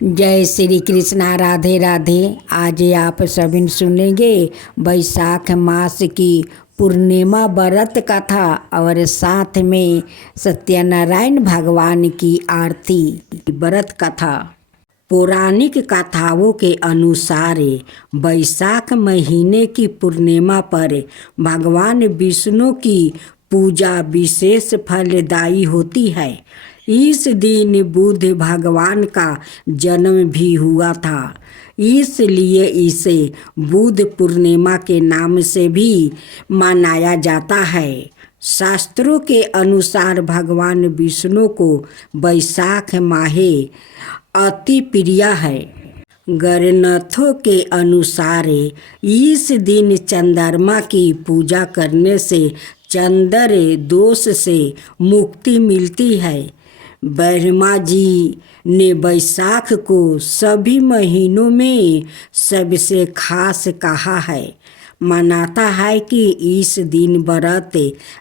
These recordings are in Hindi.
जय श्री कृष्णा। राधे राधे। आज आप सभी सुनेंगे वैशाख मास की पूर्णिमा व्रत कथा और साथ में सत्यनारायण भगवान की आरती। व्रत कथा पौराणिक कथाओं के अनुसार वैशाख महीने की पूर्णिमा पर भगवान विष्णु की पूजा विशेष फलदायी होती है। इस दिन बुध भगवान का जन्म भी हुआ था, इसलिए इसे बुध पूर्णिमा के नाम से भी मनाया जाता है। शास्त्रों के अनुसार भगवान विष्णु को वैशाख माह अति प्रिय है। ग्रंथों के अनुसार इस दिन चंद्रमा की पूजा करने से चंद्र दोष से मुक्ति मिलती है। ब्रह्मा जी ने वैशाख को सभी महीनों में सबसे खास कहा है। मानता है कि इस दिन व्रत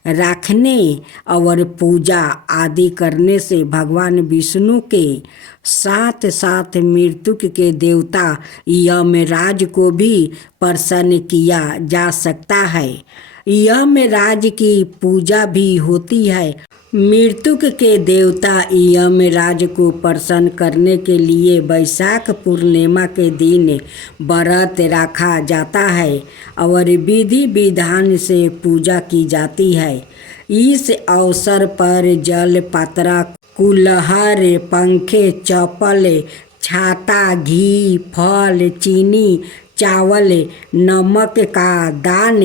रखने और पूजा आदि करने से भगवान विष्णु के साथ साथ मृत्यु के देवता यमराज को भी प्रसन्न किया जा सकता है। यमराज की पूजा भी होती है। मृत्यु के देवता यमराज को प्रसन्न करने के लिए वैशाख पूर्णिमा के दिन व्रत रखा जाता है और विधि विधान से पूजा की जाती है। इस अवसर पर जल पात्रा, कुल्हार, पंखे, चप्पल, छाता, घी, फल, चीनी, चावल, नमक का दान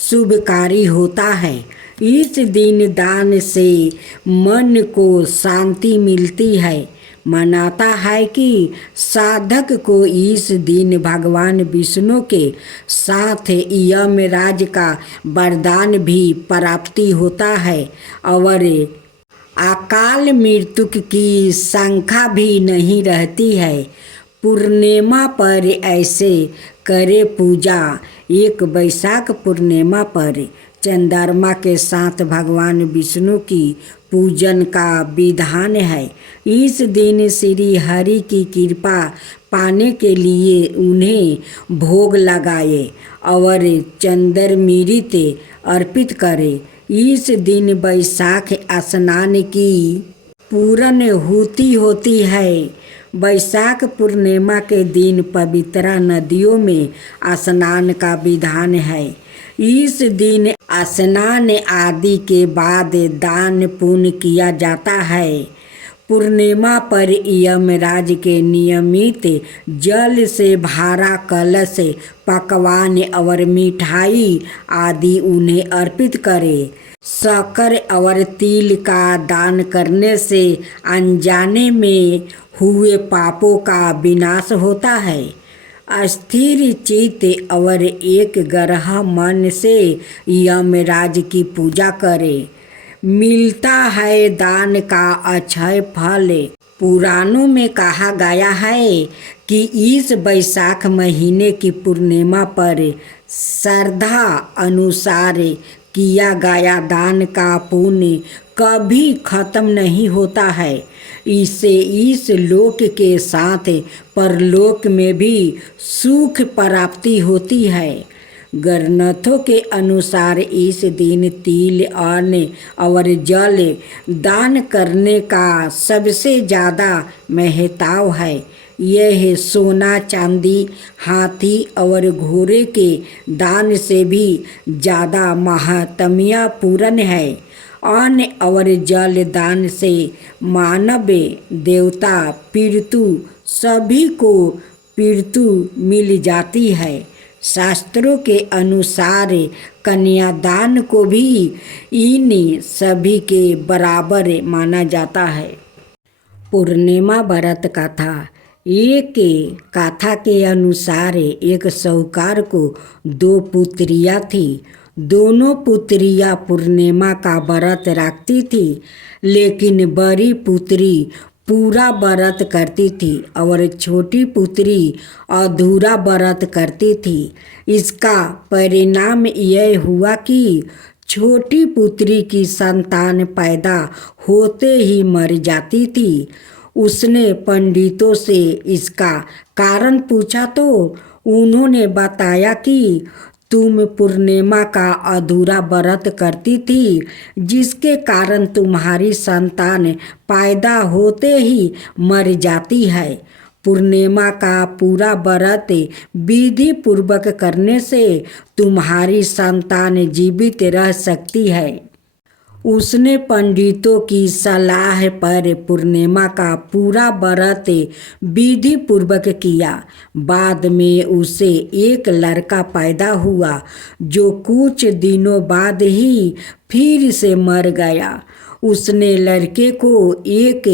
शुभकारी होता है। इस दिन दान से मन को शांति मिलती है। मानता है कि साधक को इस दिन भगवान विष्णु के साथ यमराज का वरदान भी प्राप्ति होता है और अकाल मृत्यु की शंका भी नहीं रहती है। पूर्णिमा पर ऐसे करे पूजा। एक वैशाख पूर्णिमा पर चंद्रमा के साथ भगवान विष्णु की पूजन का विधान है। इस दिन श्री हरि की कृपा पाने के लिए उन्हें भोग लगाए और चंद्रमृत अर्पित करें। इस दिन वैशाख स्नान की पूर्णाहुति होती है। वैशाख पूर्णिमा के दिन पवित्र नदियों में स्नान का विधान है। इस दिन स्नान आदि के बाद दान पुण्य किया जाता है। पूर्णिमा पर यमराज के नियमित जल से भरा कलश, पकवान और मिठाई आदि उन्हें अर्पित करें। शक्कर और तिल का दान करने से अनजाने में हुए पापों का विनाश होता है। स्थिर चित्त और एक ग्रह मन से यमराज की पूजा करें। मिलता है दान का अक्षय फल। पुराणों में कहा गया है कि इस वैशाख महीने की पूर्णिमा पर श्रद्धा अनुसार किया गया दान का पुण्य कभी खत्म नहीं होता है। इससे इस लोक के साथ परलोक में भी सुख प्राप्ति होती है। ग्रंथों के अनुसार इस दिन तिल, अन्न और जल दान करने का सबसे ज़्यादा महत्व है। यह सोना, चांदी, हाथी और घोड़े के दान से भी ज़्यादा महात्म्यपूर्ण है। अन्न और जल दान से मानव, देवता, पितृ सभी को पितृ मिल जाती है। शास्त्रों के अनुसार कन्यादान को भी इन सभी के बराबर माना जाता है। पूर्णिमा व्रत कथा। एक कथा के अनुसार एक साहूकार को 2 पुत्रियां थी। दोनों पुत्रियां पूर्णिमा का व्रत रखती थी, लेकिन बड़ी पुत्री पूरा व्रत करती थी और छोटी पुत्री अधूरा व्रत करती थी। इसका परिणाम यह हुआ कि छोटी पुत्री की संतान पैदा होते ही मर जाती थी। उसने पंडितों से इसका कारण पूछा तो उन्होंने बताया कि तुम पूर्णिमा का अधूरा व्रत करती थी, जिसके कारण तुम्हारी संतान पैदा होते ही मर जाती है। पूर्णिमा का पूरा व्रत विधि पूर्वक करने से तुम्हारी संतान जीवित रह सकती है। उसने पंडितों की सलाह पर पूर्णिमा का पूरा व्रत विधि पूर्वक किया। बाद में उसे एक लड़का पैदा हुआ, जो कुछ दिनों बाद ही फिर से मर गया। उसने लड़के को एक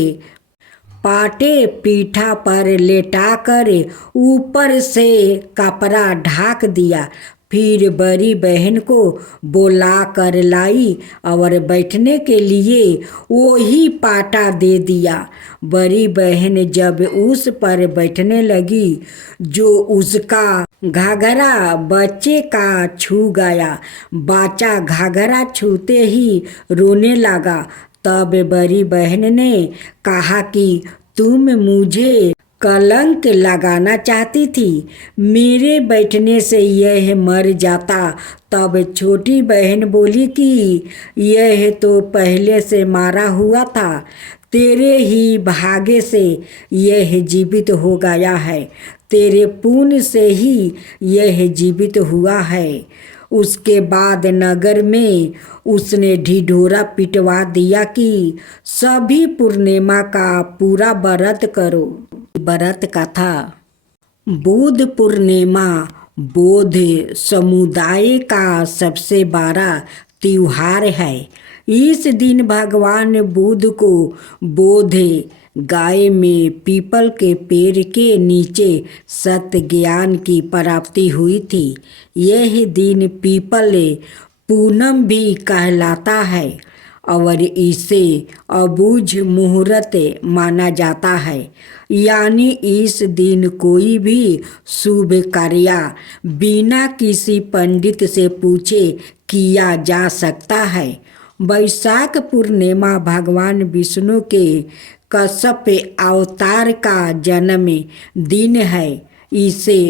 पाटे पीठा पर लेटाकर ऊपर से कपड़ा ढाक दिया। फिर बड़ी बहन को बुला कर लाई और बैठने के लिए वही पाटा दे दिया। बड़ी बहन जब उस पर बैठने लगी, जो उसका घाघरा बच्चे का छू गया। बच्चा घाघरा छूते ही रोने लगा। तब बड़ी बहन ने कहा कि तुम मुझे कलंक लगाना चाहती थी, मेरे बैठने से यह मर जाता। तब छोटी बहन बोली कि यह तो पहले से मारा हुआ था, तेरे ही भाग्य से यह जीवित हो गया है, तेरे पुण्य से ही यह जीवित हुआ है। उसके बाद नगर में उसने ढिढोरा पिटवा दिया कि सभी पूर्णिमा का पूरा व्रत करो। व्रत कथा। बुद्ध पूर्णिमा बौद्ध समुदाय का सबसे बड़ा त्योहार है। इस दिन भगवान बुद्ध को बोध गाय में पीपल के पेड़ के नीचे सत्य ज्ञान की प्राप्ति हुई थी। यह दिन पीपल पूनम भी कहलाता है और इसे अबूझ मुहूर्त माना जाता है, यानी इस दिन कोई भी शुभ कार्य बिना किसी पंडित से पूछे किया जा सकता है। वैशाख पूर्णिमा भगवान विष्णु के कश्यप अवतार का जन्म दिन है। इसे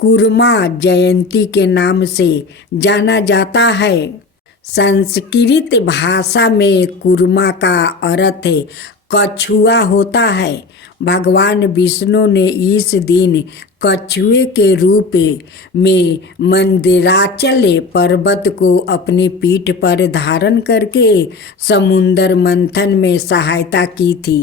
कुर्मा जयंती के नाम से जाना जाता है। संस्कृत भाषा में कुर्मा का अर्थ कछुआ होता है। भगवान विष्णु ने इस दिन कछुए के रूप में मंदराचल पर्वत को अपनी पीठ पर धारण करके समुद्र मंथन में सहायता की थी।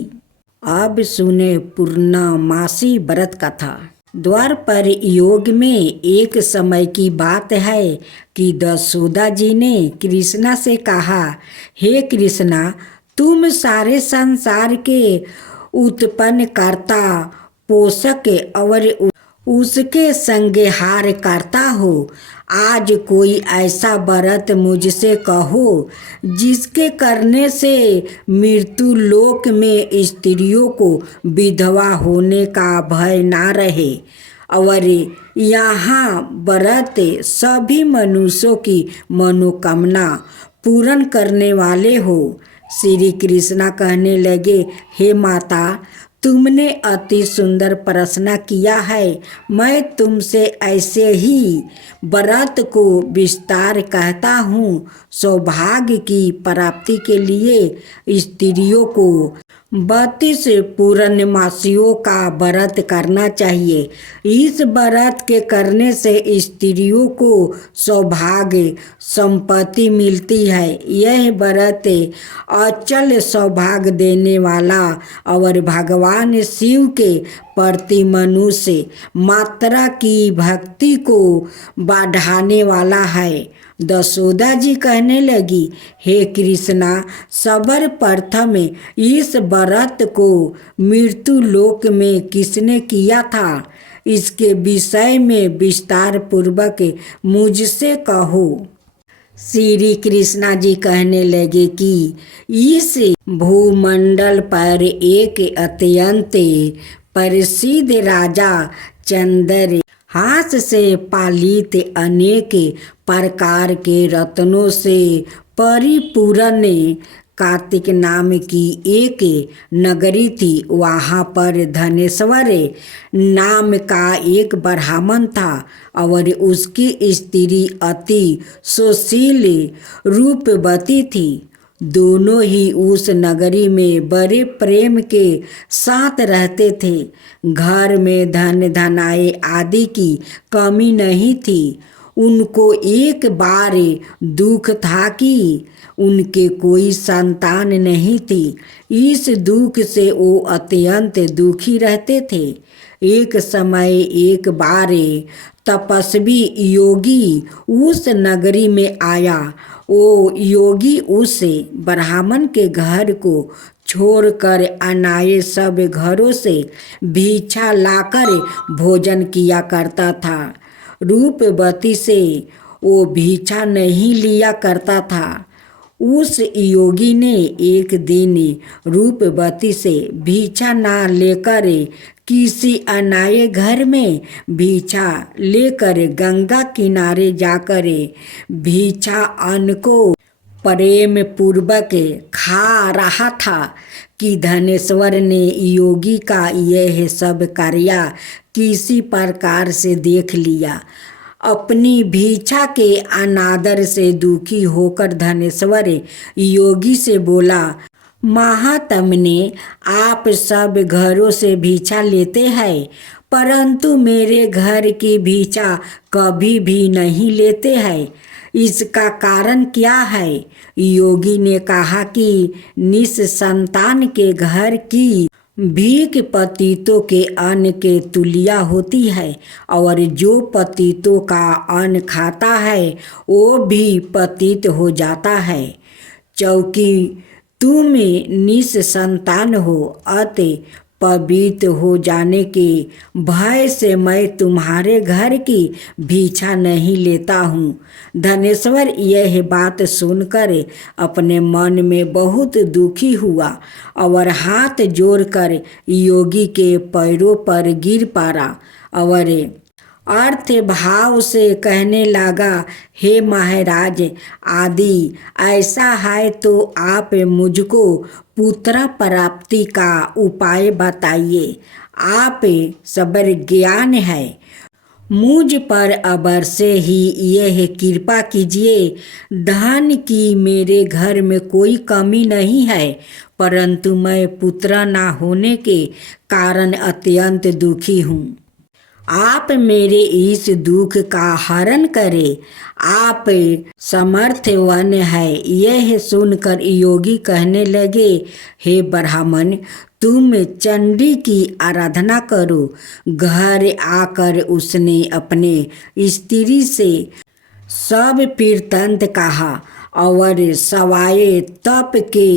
अब सुने पूर्णमासी व्रत कथा। द्वापर युग में एक समय की बात है कि यशोदा जी ने कृष्णा से कहा, हे कृष्णा, तुम सारे संसार के उत्पन्न करता, पोषक और उसके संहार करता हो। आज कोई ऐसा व्रत मुझसे कहो जिसके करने से मृत्यु लोक में स्त्रियों को विधवा होने का भय ना रहे और यहाँ व्रत सभी मनुष्यों की मनोकामना पूर्ण करने वाले हो। श्री कृष्णा कहने लगे, हे माता, तुमने अति सुंदर प्रश्न किया है। मैं तुमसे ऐसे ही व्रत को विस्तार कहता हूँ। सौभाग्य की प्राप्ति के लिए स्त्रियों को 32 पूर्णमासियों का व्रत करना चाहिए। इस व्रत के करने से स्त्रियों को सौभाग्य संपत्ति मिलती है। यह व्रत अचल सौभाग्य देने वाला और भगवान शिव के प्रति मनुष्य मात्रा की भक्ति को बढ़ाने वाला है। यशोदा जी कहने लगी, हे कृष्णा, सर्वप्रथम इस व्रत को मृत्यु लोक में किसने किया था, इसके विषय में विस्तार पूर्वक मुझसे कहो। श्री कृष्णा जी कहने लगे कि इस भूमंडल पर एक अत्यंत प्रसिद्ध राजा चंद्र हाथ से पालित अनेक प्रकार के रत्नों से परिपूर्ण कार्तिक नाम की एक नगरी थी। वहाँ पर धनेश्वर नाम का एक ब्राह्मण था और उसकी स्त्री अति सुशील रूपवती थी। दोनों ही उस नगरी में बड़े प्रेम के साथ रहते थे। घर में धन धनाए आदि की कमी नहीं थी। उनको एक बार दुख था कि उनके कोई संतान नहीं थी। इस दुख से वो अत्यंत दुखी रहते थे। एक समय एक बार तपस्वी योगी उस नगरी में आया। वो योगी उस ब्राह्मण के घर को छोड़कर अनाए सब घरों से भिक्षा लाकर भोजन किया करता था। रूपवती से वो भिक्षा नहीं लिया करता था। उस योगी ने एक दिन रूपवती से भिक्षा ना लेकर किसी अनाए घर में भिक्षा लेकर गंगा किनारे जाकर भिक्षा अन्न को प्रेम पूर्वक खा रहा था कि धनेश्वर ने योगी का यह सब कार्य किसी प्रकार से देख लिया। अपनी भिक्षा के अनादर से दुखी होकर धनेश्वर योगी से बोला, महात्मने, आप सब घरों से भिक्षा लेते हैं, परंतु मेरे घर की भिक्षा कभी भी नहीं लेते हैं। इसका कारण क्या है? योगी ने कहा कि निसंतान के घर की भीख पतितों के अन्न के तुल्य होती है और जो पतितों का अन्न खाता है वो भी पतित हो जाता है। चूँकि तुम निसंतान हो, अतः पवित्र हो जाने के भय से मैं तुम्हारे घर की भिक्षा नहीं लेता हूँ। धनेश्वर यह बात सुनकर अपने मन में बहुत दुखी हुआ और हाथ जोड़कर योगी के पैरों पर गिर पड़ा और अर्थ भाव से कहने लगा, हे महाराज आदि, ऐसा है तो आप मुझको पुत्र प्राप्ति का उपाय बताइए। आप सबर ज्ञान है, मुझ पर अबर से ही यह कृपा कीजिए। धन की मेरे घर में कोई कमी नहीं है, परंतु मैं पुत्र ना होने के कारण अत्यंत दुखी हूँ। आप मेरे इस दुख का हरण करें, आप समर्थवान है। यह सुनकर योगी कहने लगे, हे ब्राह्मण, तुम चंडी की आराधना करो। घर आकर उसने अपने स्त्री से सब वृत्तांत कहा और सवाए तप के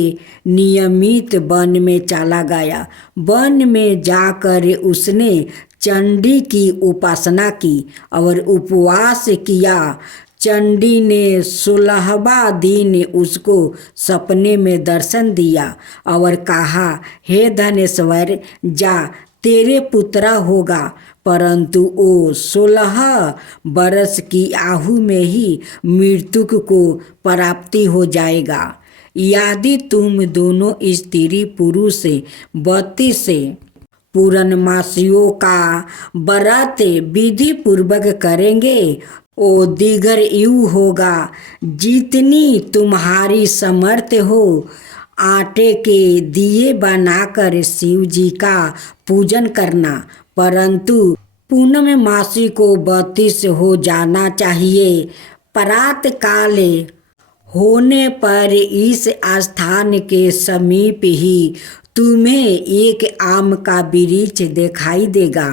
नियमित वन में चला गया। वन में जाकर उसने चंडी की उपासना की और उपवास किया। चंडी ने 16वां दिन उसको सपने में दर्शन दिया और कहा, हे धनेश्वर, जा, तेरे पुत्र होगा, परंतु वो 16 बरस की आयु में ही मृत्यु को प्राप्ति हो जाएगा। यदि तुम दोनों स्त्री पुरुष 32 पूर्णमासियों का व्रत विधि पूर्वक करेंगे, वो दीर्घ आयु होगा। जितनी तुम्हारी समर्थ हो, आटे के दिए बनाकर शिव जी का पूजन करना, परंतु पूनम मासी को 32 हो जाना चाहिए। प्रातः काल होने पर इस स्थान के समीप ही तुम्हें एक आम का वृक्ष दिखाई देगा।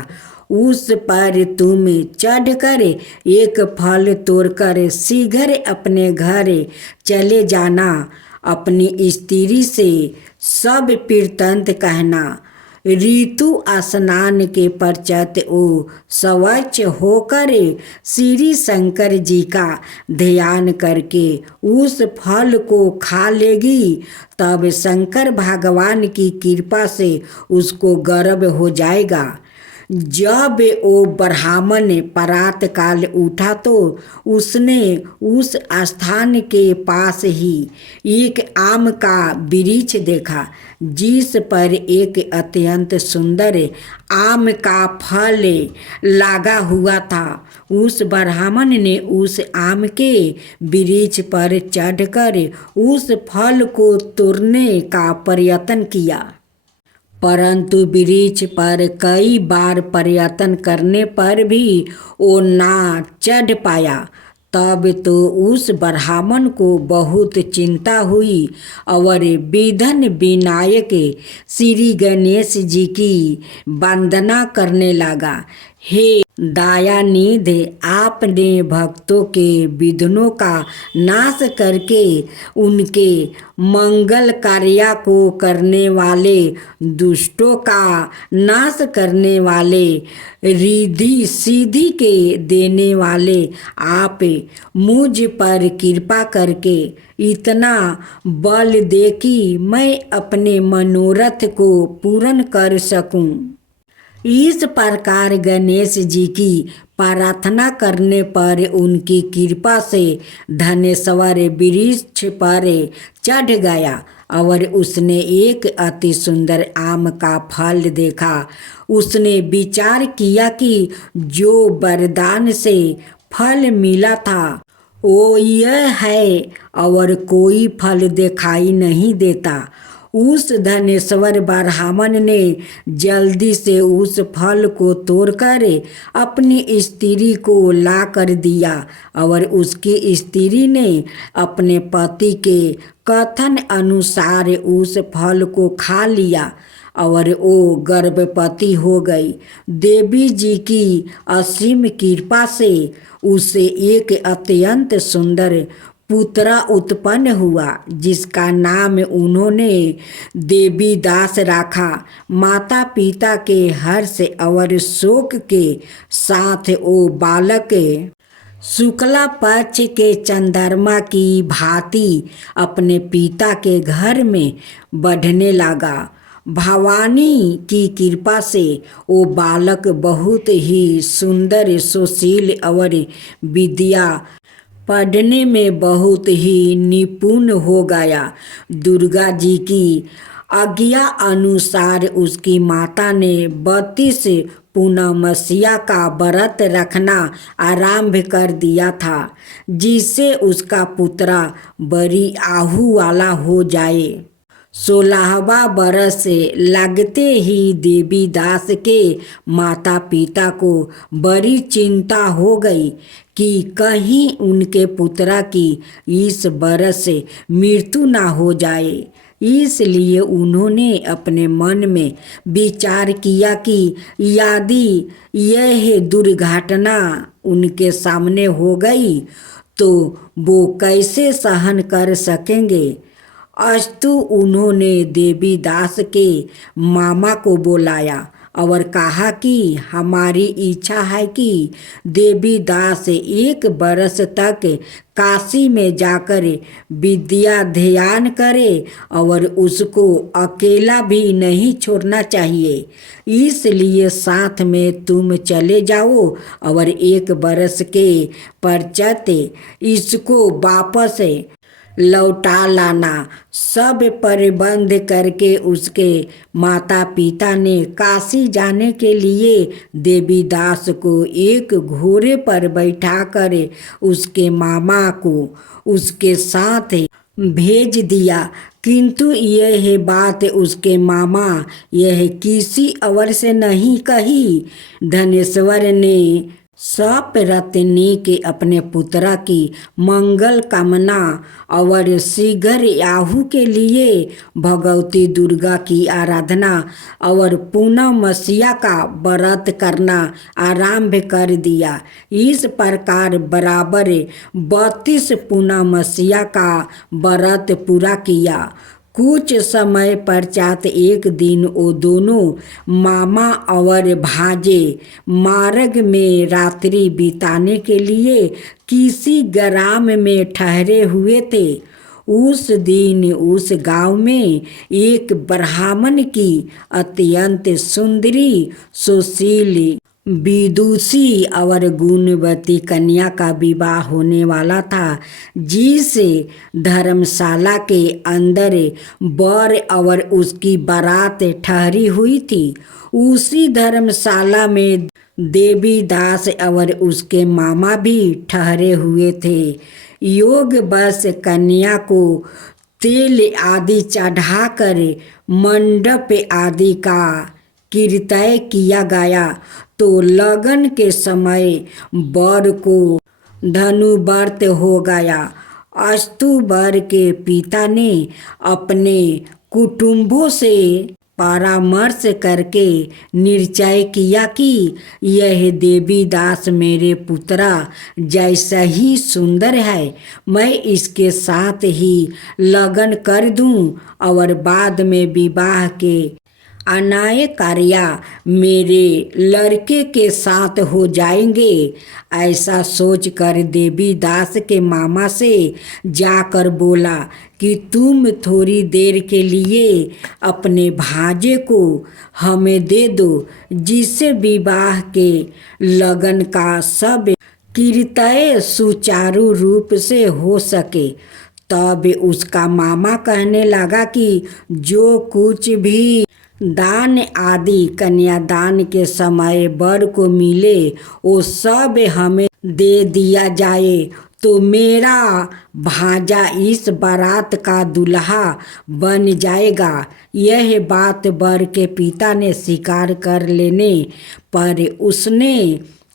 उस पर तुम चढ़कर एक फल तोड़कर शीघ्र अपने घर चले जाना। अपनी स्त्री से सब वृत्तांत कहना। ऋतु स्नान के पश्चात वो स्वच्छ होकर श्री शंकर जी का ध्यान करके उस फल को खा लेगी। तब शंकर भगवान की कृपा से उसको गर्भ हो जाएगा। जब वो ब्राह्मण प्रातः काल उठा तो उसने उस स्थान के पास ही एक आम का वृक्ष देखा, जिस पर एक अत्यंत सुंदर आम का फल लगा हुआ था। उस ब्राह्मण ने उस आम के वृक्ष पर चढ़कर उस फल को तोड़ने का प्रयत्न किया, परंतु वृक्ष पर कई बार प्रयत्न करने पर भी वो ना चढ़ पाया। तब तो उस ब्राह्मण को बहुत चिंता हुई और विघ्न विनायक श्री गणेश जी की वंदना करने लगा। हे दयानिधि, आपने भक्तों के विघ्नों का नाश करके उनके मंगल कार्य को करने वाले, दुष्टों का नाश करने वाले, रिद्धि सिद्धि के देने वाले आप मुझ पर कृपा करके इतना बल दे कि मैं अपने मनोरथ को पूर्ण कर सकूं। इस प्रकार गणेश जी की प्रार्थना करने पर उनकी कृपा से धनेश्वर वृक्ष पर चढ़ गया और उसने एक अति सुंदर आम का फल देखा। उसने विचार किया कि जो वरदान से फल मिला था वो यह है और कोई फल दिखाई नहीं देता। उस धनेश्वर ब्राह्मण ने जल्दी से उस फल को तोड़कर अपनी स्त्री को ला कर दिया और उसकी स्त्री ने अपने पति के कथन अनुसार उस फल को खा लिया और वो गर्भवती हो गई। देवी जी की असीम कृपा से उसे एक अत्यंत सुंदर पुत्र उत्पन्न हुआ, जिसका नाम उन्होंने देवी दास रखा। माता पिता के हर्ष और शोक के साथ वो बालक शुक्ला पक्ष के चंद्रमा की भांति अपने पिता के घर में बढ़ने लगा। भवानी की कृपा से वो बालक बहुत ही सुंदर, सुशील और विद्या पढ़ने में बहुत ही निपुण हो गया। दुर्गा जी की आज्ञा अनुसार उसकी माता ने 32 पूर्णमासिया का व्रत रखना आरंभ कर दिया था, जिससे उसका पुत्र बड़ी आहु वाला हो जाए। 16वां बरस लगते ही देवी दास के माता पिता को बड़ी चिंता हो गई कि कहीं उनके पुत्र की इस बरस मृत्यु ना हो जाए। इसलिए उन्होंने अपने मन में विचार किया कि यदि यह दुर्घटना उनके सामने हो गई तो वो कैसे सहन कर सकेंगे। अस्तु उन्होंने देवी दास के मामा को बुलाया और कहा कि हमारी इच्छा है कि देवी दास 1 बरस तक काशी में जाकर विद्या ध्यान करे और उसको अकेला भी नहीं छोड़ना चाहिए। इसलिए साथ में तुम चले जाओ और 1 बरस के पश्चात इसको वापस लौटा लाना। सब प्रबंध करके उसके माता पिता ने काशी जाने के लिए देवी दास को एक घोड़े पर बैठाकर उसके मामा को उसके साथ भेज दिया। किंतु यह बात उसके मामा यह किसी और से नहीं कही। धनेश्वर ने सप रत्नी के अपने पुत्र की मंगल कामना और शीघ्र आहु के लिए भगवती दुर्गा की आराधना और पूर्णमासिया का व्रत करना आरंभ कर दिया। इस प्रकार बराबर 32 पूर्णमासिया का व्रत पूरा किया। कुछ समय पश्चात एक दिन वो दोनों मामा और भांजे मार्ग में रात्रि बिताने के लिए किसी ग्राम में ठहरे हुए थे। उस दिन उस गांव में एक ब्राह्मण की अत्यंत सुंदरी सुशील विदुषी और गुणवती कन्या का विवाह होने वाला था, जिस धर्मशाला के अंदर वर और उसकी बारात ठहरी हुई थी। उसी धर्मशाला में देवीदास और उसके मामा भी ठहरे हुए थे। योग बस कन्या को तेल आदि चढ़ाकर मंडप आदि का कीर्तन किया गया तो लगन के समय वर को धनुव्रत हो गया। अस्तु वर के पिता ने अपने कुटुंबों से परामर्श करके निश्चय किया कि यह देवीदास मेरे पुत्रा जैसा ही सुंदर है, मैं इसके साथ ही लगन कर दूं और बाद में विवाह के अनाय कार्य मेरे लड़के के साथ हो जाएंगे। ऐसा सोचकर देवीदास के मामा से जाकर बोला कि तुम थोड़ी देर के लिए अपने भांजे को हमें दे दो, जिससे विवाह के लगन का सब कीर्तन सुचारू रूप से हो सके। तब उसका मामा कहने लगा कि जो कुछ भी दान आदि कन्यादान के समय वर को मिले वो सब हमें दे दिया जाए तो मेरा भांजा इस बारात का दूल्हा बन जाएगा। यह बात वर के पिता ने स्वीकार कर लेने पर उसने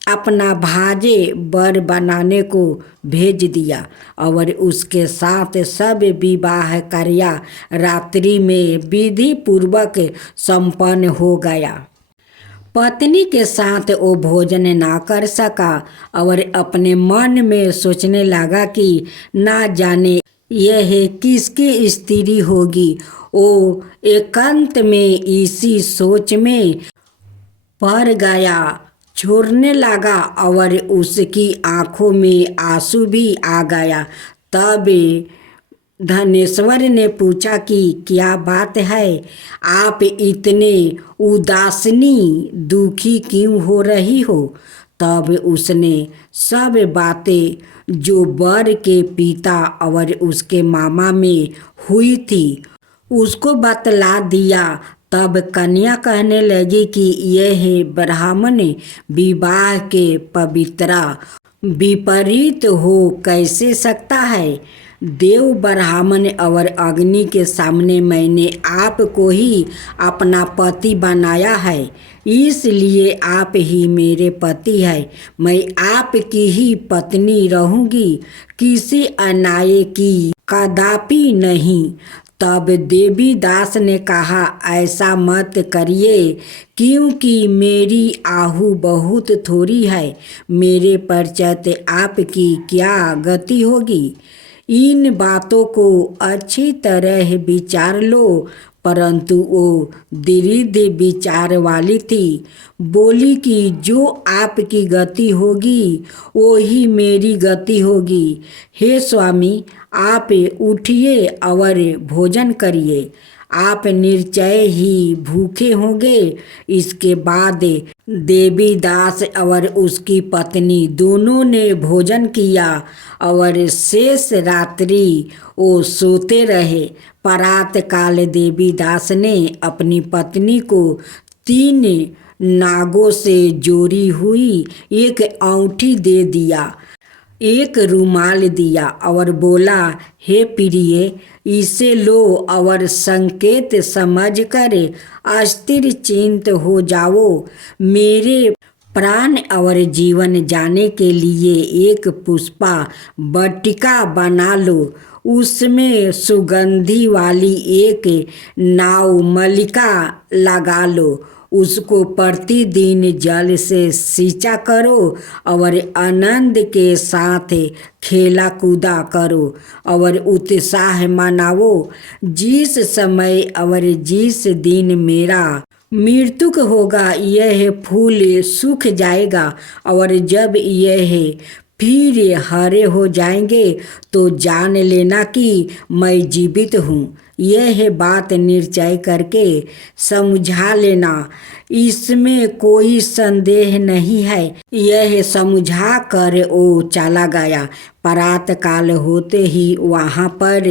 अपना भांजे वर बनाने को भेज दिया और उसके साथ सब विवाह कार्य रात्रि में विधि पूर्वक संपन्न हो गया। पत्नी के साथ वो भोजन ना कर सका और अपने मन में सोचने लगा कि ना जाने यह किसकी स्त्री होगी। वो एकांत में इसी सोच में पड़ गया, छोड़ने लगा और उसकी आंखों में आंसू भी आ गया। तब धनेश्वर ने पूछा कि क्या बात है, आप इतने उदासीनी दुखी क्यों हो रही हो। तब उसने सब बातें जो वर के पिता और उसके मामा में हुई थी उसको बतला दिया। तब कन्या कहने लगी कि यह ब्राह्मण विवाह के पवित्रा विपरीत हो कैसे सकता है। देव ब्राह्मण और अग्नि के सामने मैंने आपको ही अपना पति बनाया है, इसलिए आप ही मेरे पति है। मैं आपकी ही पत्नी रहूंगी, किसी अन्याय की कदापि नहीं। तब देवीदास ने कहा, ऐसा मत करिए, क्योंकि मेरी आहु बहुत थोड़ी है। मेरे पश्चात आपकी क्या गति होगी। इन बातों को अच्छी तरह विचार लो। परंतु वो दृढ़ विचार वाली थी, बोली कि जो आपकी गति होगी वो ही मेरी गति होगी। हे स्वामी, आप उठिए और भोजन करिए, आप निश्चय ही भूखे होंगे। इसके बाद देवीदास और उसकी पत्नी दोनों ने भोजन किया और शेष रात्रि वो सोते रहे। प्रातः काल देवीदास ने अपनी पत्नी को 3 नागों से जोड़ी हुई एक अंगूठी दे दिया, एक रुमाल दिया और बोला, हे प्रिय, इसे लो और संकेत समझकर अस्थिर चिंत हो जाओ। मेरे प्राण और जीवन जाने के लिए एक पुष्पा बटिका बना लो। उसमें सुगंधी वाली एक नाव मलिका लगा लो। उसको प्रतिदिन जल से सींचा करो और आनंद के साथ खेला कूदा करो और उत्साह मनाओ। जिस समय और जिस दिन मेरा मृत्यु होगा यह फूल सूख जाएगा और जब यह फिर हरे हो जाएंगे तो जान लेना कि मैं जीवित हूँ। यह बात निश्चय करके समझा लेना, इसमें कोई संदेह नहीं है। यह समझा कर वो चला गया। प्रातः काल होते ही वहाँ पर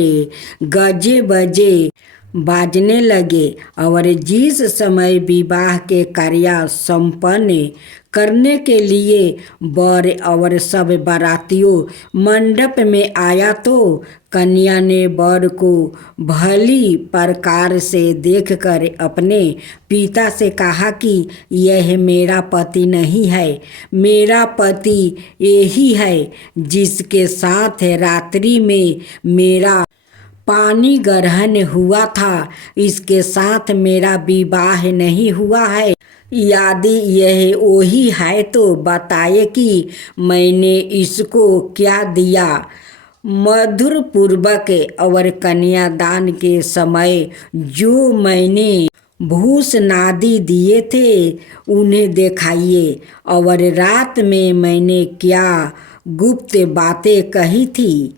गजे बजे बाजने लगे और जिस समय विवाह के कार्य संपन्न करने के लिए वर और सब बारातियों मंडप में आया तो कन्या ने वर को भली प्रकार से देखकर अपने पिता से कहा कि यह मेरा पति नहीं है, मेरा पति यही है जिसके साथ रात्रि में मेरा पानी ग्रहण हुआ था। इसके साथ मेरा विवाह नहीं हुआ है। यदि यह वही है तो बताए कि मैंने इसको क्या दिया। मधुर पूर्वक और कन्यादान के समय जो मैंने भूषणादि दिए थे उन्हें दिखाइए, और रात में मैंने क्या गुप्त बातें कही थी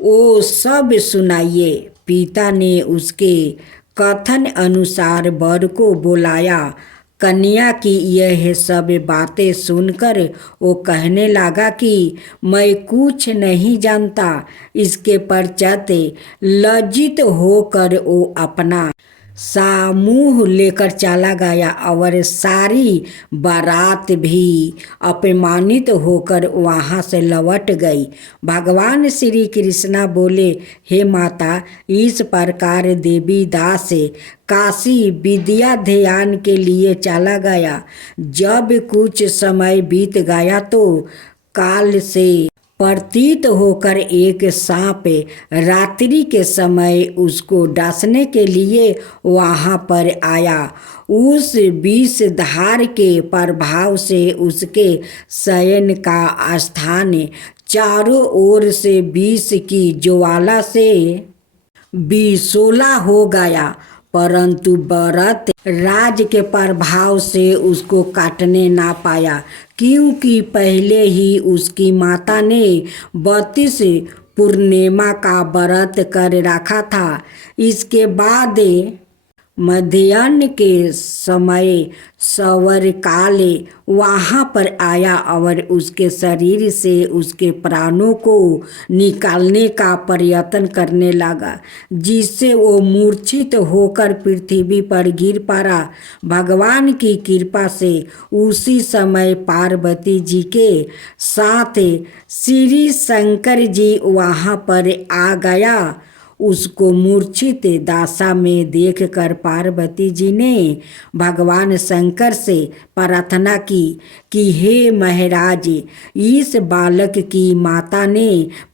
वो सब सुनाइए। पिता ने उसके कथन अनुसार वर को बुलाया। कन्या की यह सब बातें सुनकर वो कहने लगा कि मैं कुछ नहीं जानता। इसके पश्चात लज्जित होकर वो अपना समूह लेकर चला गया और सारी बारात भी अपमानित होकर वहाँ से लौट गई। भगवान श्री कृष्णा बोले, हे माता, इस प्रकार देवीदास काशी विद्या ध्यान के लिए चला गया। जब कुछ समय बीत गया तो काल से प्रतीत होकर एक सांप रात्रि के समय उसको डसने के लिए वहाँ पर आया। उस विष धार के प्रभाव से उसके शयन का स्थान चारों ओर से विष की ज्वाला से विशोला हो गया, परंतु भरत राज के प्रभाव से उसको काटने ना पाया, क्योंकि पहले ही उसकी माता ने 32 पूर्णिमा का व्रत कर रखा था। इसके बाद मध्याह्न के समय सवर काल वहाँ पर आया और उसके शरीर से उसके प्राणों को निकालने का प्रयत्न करने लगा, जिससे वो मूर्छित होकर पृथ्वी पर गिर पड़ा। भगवान की कृपा से उसी समय पार्वती जी के साथ श्री शंकर जी वहाँ पर आ गया। उसको मूर्छित दशा में देखकर पार्वती जी ने भगवान शंकर से प्रार्थना की कि हे महाराज, इस बालक की माता ने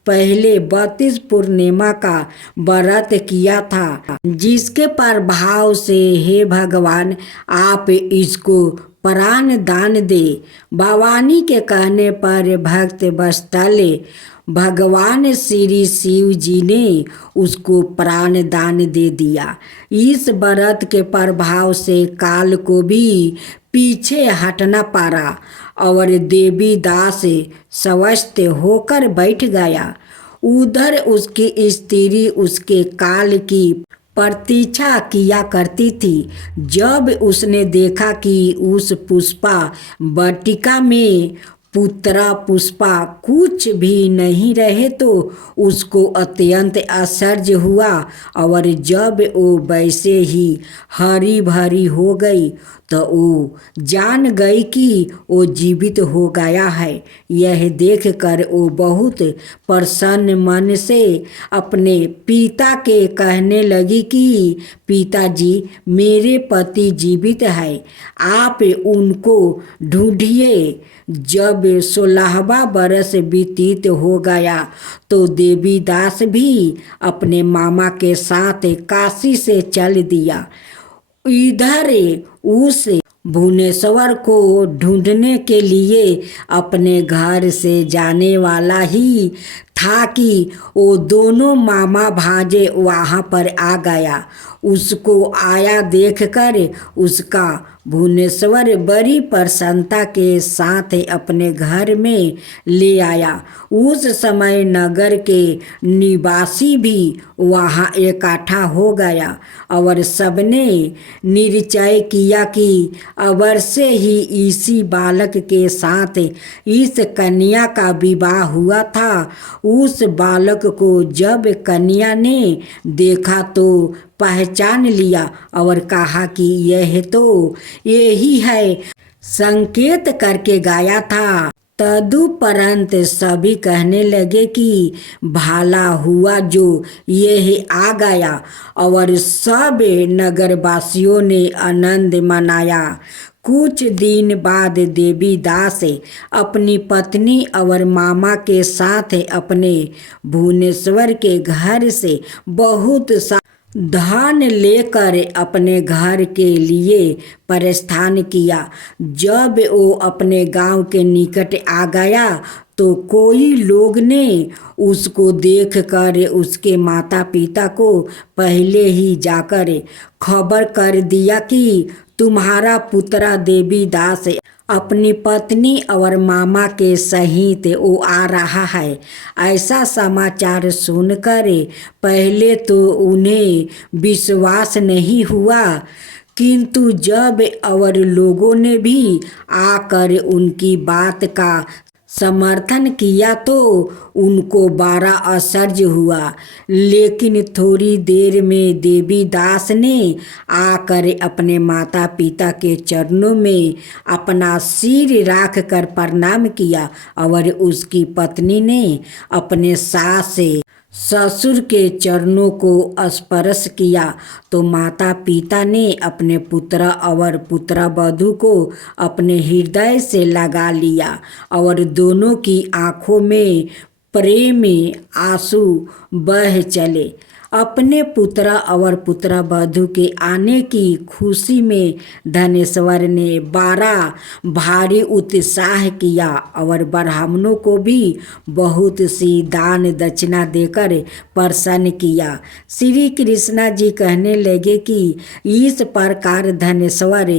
पहले 32 पूर्णिमा का व्रत किया था, जिसके प्रभाव से हे भगवान आप इसको प्राण दान दे। भवानी के कहने पर भक्त वत्सल भगवान श्री शिव जी ने उसको प्राण दान दे दिया। इस व्रत के प्रभाव से काल को भी पीछे हटना पड़ा और देवी दास स्वस्थ होकर बैठ गया। उधर उसकी स्त्री उसके काल की प्रतीक्षा किया करती थी। जब उसने देखा कि उस पुष्पा वाटिका में पुत्रा पुष्पा कुछ भी नहीं रहे तो उसको अत्यंत आश्चर्य हुआ, और जब वो वैसे ही हरी भरी हो गई तो वो जान गई कि वो जीवित हो गया है। यह देखकर वो बहुत प्रसन्न मन से अपने पिता के कहने लगी कि पिताजी, मेरे पति जीवित है, आप उनको ढूंढिए। जब 16वां बरस व्यतीत हो गया तो देवीदास भी अपने मामा के साथ काशी से चल दिया। इधर उस भुवनेश्वर को ढूंढने के लिए अपने घर से जाने वाला ही था कि वो दोनों मामा भांजे वहाँ पर आ गया। उसको आया देखकर उसका भुवनेश्वर बड़ी प्रसन्नता के साथ अपने घर में ले आया। उस समय नगर के निवासी भी वहाँ इकट्ठा हो गया और सबने निश्चय किया कि अवश्य ही इसी बालक के साथ इस कन्या का विवाह हुआ था। उस बालक को जब कन्या ने देखा तो पहचान लिया और कहा कि यह तो यही है, संकेत करके गाया था। तदुपरांत सभी कहने लगे कि भला हुआ जो यह आ गया, और सब नगरवासियों ने आनंद मनाया। कुछ दिन बाद देवी दास अपनी पत्नी और मामा के साथ अपने भुवनेश्वर के घर से बहुत सा धन लेकर अपने घर के लिए प्रस्थान किया। जब वो अपने गांव के निकट आ गया तो कोई लोग ने उसको देखकर उसके माता पिता को पहले ही जाकर खबर कर दिया कि तुम्हारा पुत्र देवी दास अपनी पत्नी और मामा के सहित वो आ रहा है। ऐसा समाचार सुनकर पहले तो उन्हें विश्वास नहीं हुआ, किंतु जब और लोगों ने भी आकर उनकी बात का समर्थन किया तो उनको बड़ा आश्चर्य हुआ। लेकिन थोड़ी देर में देवी दास ने आकर अपने माता पिता के चरणों में अपना सिर रख कर प्रणाम किया और उसकी पत्नी ने अपने सास से ससुर के चरणों को स्पर्श किया तो माता पिता ने अपने पुत्र और पुत्रवधू को अपने हृदय से लगा लिया और दोनों की आंखों में प्रेम आंसू बह चले। अपने पुत्र और पुत्रवधू के आने की खुशी में धनेश्वर ने बड़ा भारी उत्साह किया और ब्राह्मणों को भी बहुत सी दान दक्षिणा देकर प्रसन्न किया। श्री कृष्णा जी कहने लगे कि इस प्रकार धनेश्वर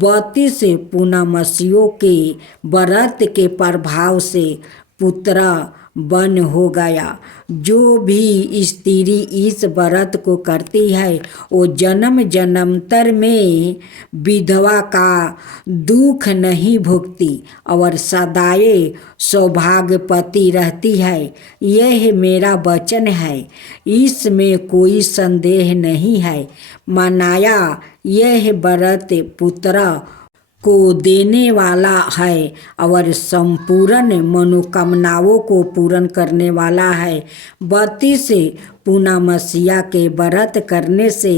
32 पूर्णमासियों के व्रत के प्रभाव से पुत्र बन हो गया। जो भी स्त्री इस व्रत को करती है वो जन्म जन्मांतर में विधवा का दुख नहीं भोगती और सदाए सौभाग्यवती रहती है। यह मेरा वचन है, इसमें कोई संदेह नहीं है। मनाया यह व्रत पुत्र को देने वाला है और संपूर्ण मनोकामनाओं को पूर्ण करने वाला है। 32 पूर्णमासिया के व्रत करने से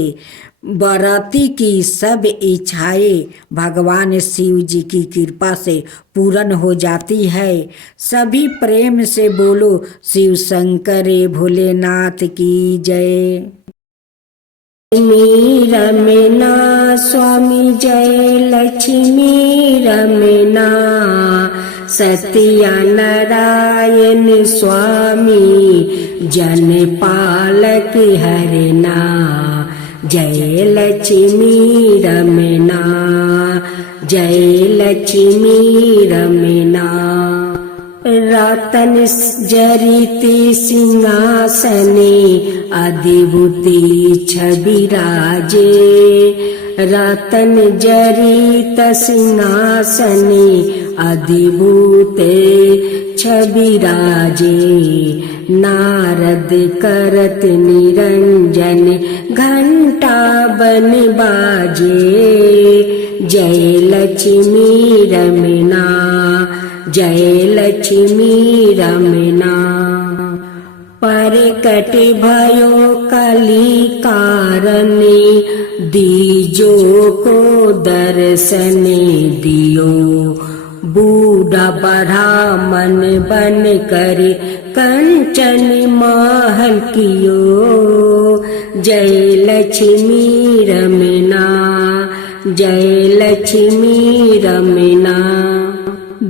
व्रती की सब इच्छाएं भगवान शिव जी की कृपा से पूर्ण हो जाती है। सभी प्रेम से बोलो शिव शंकर भोलेनाथ की जय। लक्ष्मी रमना स्वामी जय लक्ष्मी रमना, सत्य नारायण स्वामी जन पालक हरना, जय लक्ष्मी रमना जय लक्ष्मी रमना। रतन जरित सिंहासने अधिभूति छविराजे, रतन जरित सिंहासने अधिभूते छविराजे, नारद करत निरंजन घंटा बन बाजे, जय लक्ष्मी रमना जय लक्ष्मी रमना। परकट भयो कली कारणे, दीजो को दर्शन दियो, बूढ़ा ब्राह्मण बन कर कंचन महल कियो, जय लक्ष्मी रमना जय लक्ष्मी रमना।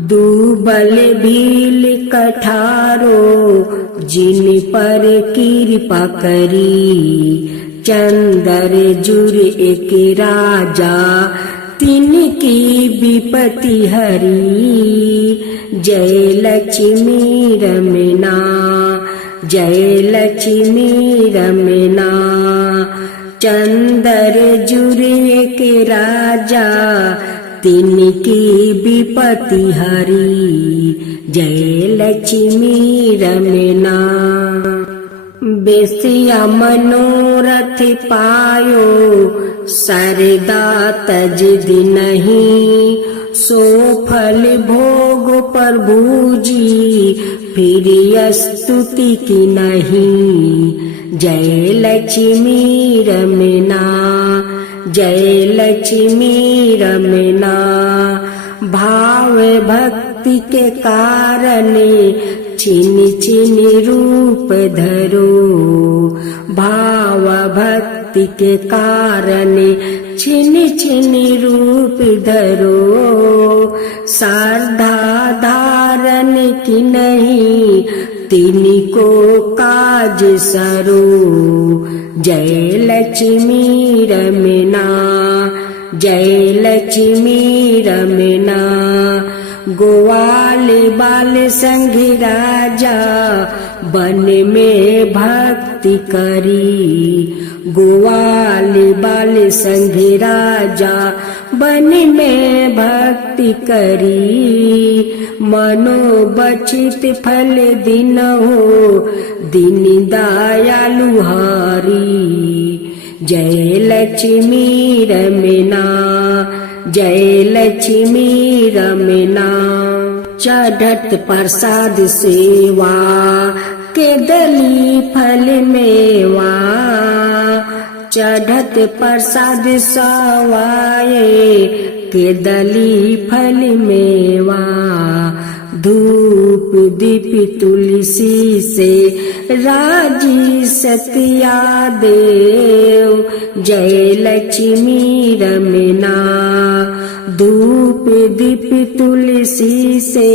दूबल भील कठारो जिन पर कृपा करी चंदर जुर एक राजा तिनकी विपत्ति हरी। जय लक्ष्मी रमना जय लक्ष्मी रमना चंदर जुर एक राजा तिनकी विपत्ति हरी। जय लक्ष्मी रमना बेसिया मनोरथ पायो सरदा तज दिनहि। सो फल भोग प्रभु जी फिर स्तुति की नहीं। जय लक्ष्मी रमना जय लक्ष्मी रमना भाव भक्ति के कारण छिन छिन रूप धरो। भाव भक्ति के कारण छिन छिन रूप धरो। श्रद्धा धारण की नहीं तिनको काज सरो। जय लक्ष्मी रमना जय लक्ष्मी रमना ग्वाल बाल संग राजा वन में भक्ति करी। ग्वाल बाल संग राजा वन में भक्ति करी। मनोबचित फल दिन हो दिन दयालु हरी। जय लक्ष्मी रमना जय लक्ष्मी रमना चढ़त प्रसाद सेवा के दली फल मेवा। चढ़त प्रसाद सवाए के दली फल मेवा। धूप दीप तुलसी से राजी सतिया देव। जय लक्ष्मी रमना धूप दीप तुलसी से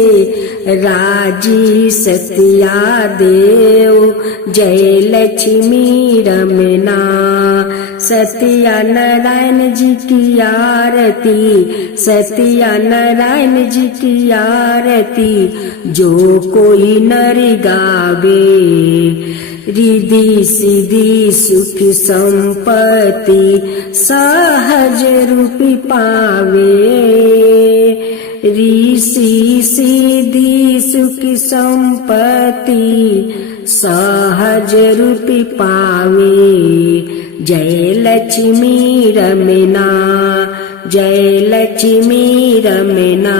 राजी सतिया देव। जय लक्ष्मी रमना सत्या नारायण जी की आरती सत्या नारायण जी की आरती जो कोई नर गावे। रिद्धि सिद्धि सुख संपत्ति सहज रूपी पावे। ऋषि सिद्धि सुख संपत्ति सहज रूपी पावे। जय लक्ष्मी रमना जय लक्ष्मी रमना।